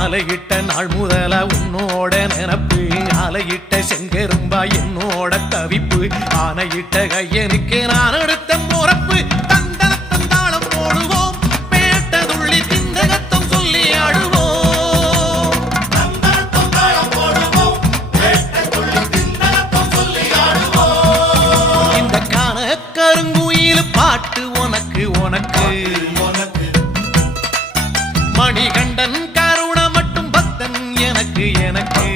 மாலையிட்ட நாள் முதல உன்னோட நினப்பு ஆலையிட்ட செங்கரும்பா என்னோட தவிப்பு ஆனையிட்ட கையனுக்கு நான் எடுத்த முறப்பு தந்தனத்தம் தாளம் போடுவோம் பேட்டதுள்ளி திந்தகத்தம் சொல்லி ஆடுவோம் இந்த காண கருங்குயில் பாட்டு உனக்கு உனக்கு மணிகண்டன் கருண மட்டும் பக்தன் எனக்கு எனக்கு